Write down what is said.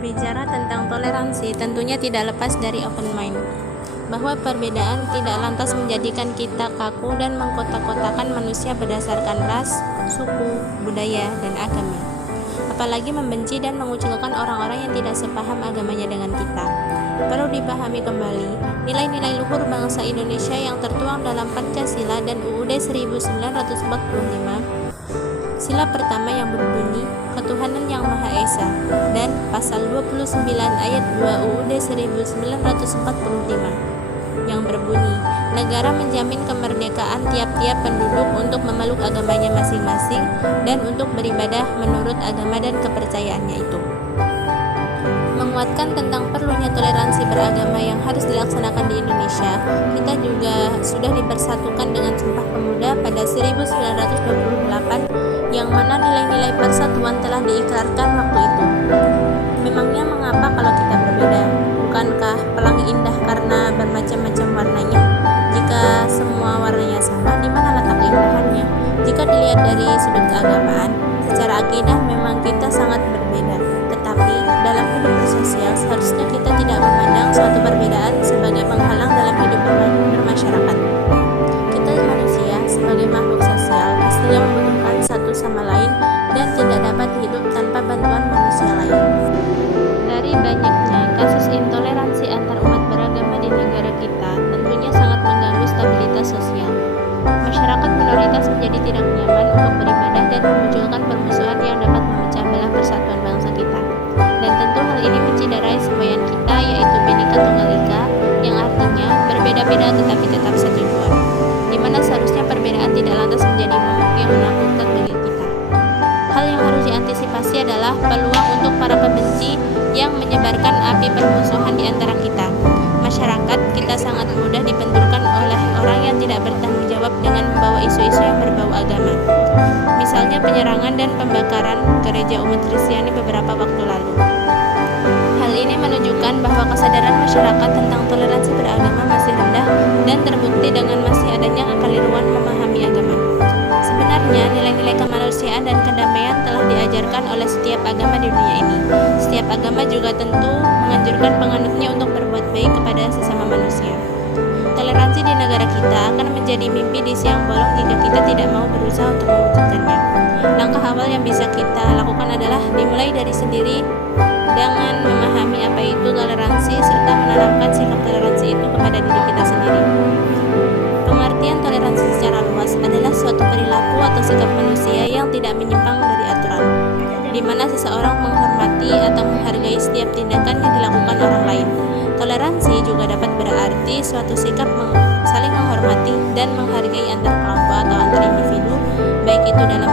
Berbicara tentang toleransi tentunya tidak lepas dari open mind, bahwa perbedaan tidak lantas menjadikan kita kaku dan mengkotak-kotakan manusia berdasarkan ras, suku, budaya, dan agama. Apalagi membenci dan mengucilkan orang-orang yang tidak sepaham agamanya dengan kita. Perlu dipahami kembali, nilai-nilai luhur bangsa Indonesia yang tertuang dalam Pancasila dan UUD 1945. Sila pertama yang berbunyi Ketuhanan Yang Maha Esa dan pasal 29 ayat 2 UUD 1945 yang berbunyi negara menjamin kemerdekaan tiap-tiap penduduk untuk memeluk agamanya masing-masing dan untuk beribadah menurut agama dan kepercayaannya itu. Menguatkan tentang perlunya toleransi beragama yang harus dilaksanakan di Indonesia, kita juga sudah dipersatukan dengan Sumpah Pemuda pada 1928 yang mana nilai-nilai persatuan telah diikrarkan waktu itu. Memangnya mengapa kalau kita berbeda? Bukankah pelangi indah karena bermacam-macam warnanya? Jika semua warnanya sama, di mana letak keindahannya? Jika dilihat dari sudut keagamaan, secara akidah memang kita sangat berbeda. Tetapi dalam hidup bersosial seharusnya kita tidak memandang suatu perbedaan sebagai penghalang dalam hidup bermasyarakat. Kita manusia sebagai makhluk sosial pastinya membutuhkan satu sama lain dan tidak dapat hidup tanpa bantuan manusia lain. Dari banyaknya kasus intoleransi antar umat beragama di negara kita tentunya sangat mengganggu stabilitas sosial. Masyarakat minoritas menjadi tidak nyaman untuk beribadah dan memunculkan permusuhan yang dapat memecah belah persatuan bangsa kita. Dan tentu hal ini menciderai semboyan kita, yaitu Bhinneka Tunggal Ika, yang artinya berbeda-beda tetapi tetap satu jua, di mana seharusnya perbedaan tidak lantas menjadi momok yang menakutkan bagi kita. Hal yang harus diantisipasi adalah peluang untuk para pembenci yang menyebarkan api permusuhan di antara kita. Masyarakat kita sangat mudah dibenturkan oleh orang yang tidak bertanggung jawab dengan membawa isu-isu yang berbau agama. Misalnya penyerangan dan pembakaran gereja umat Kristiani beberapa waktu lalu. Hal ini menunjukkan bahwa kesadaran masyarakat tentang toleransi beragama masih rendah dan terbukti dengan masih adanya kekeliruan memahami agama. Sebenarnya nilai-nilai kemanusiaan dan kedamaian telah diajarkan oleh setiap agama di dunia ini. Setiap agama juga tentu menganjurkan penganutnya untuk berbuat baik kepada sesama manusia. Toleransi di negara kita akan menjadi mimpi di siang bolong jika kita tidak mau berusaha untuk mewujudkannya. Langkah awal yang bisa kita lakukan adalah dimulai dari sendiri dengan memahami apa itu toleransi serta menanamkan sikap toleransi itu kepada diri kita sendiri. Pengertian toleransi secara luas adalah suatu perilaku atau sikap manusia yang tidak menyimpang dari aturan, di mana seseorang menghormati atau menghargai setiap tindakan yang dilakukan orang lain. Toleransi juga dapat berarti suatu sikap saling menghormati dan menghargai antar kelompok atau antar individu, baik itu dalam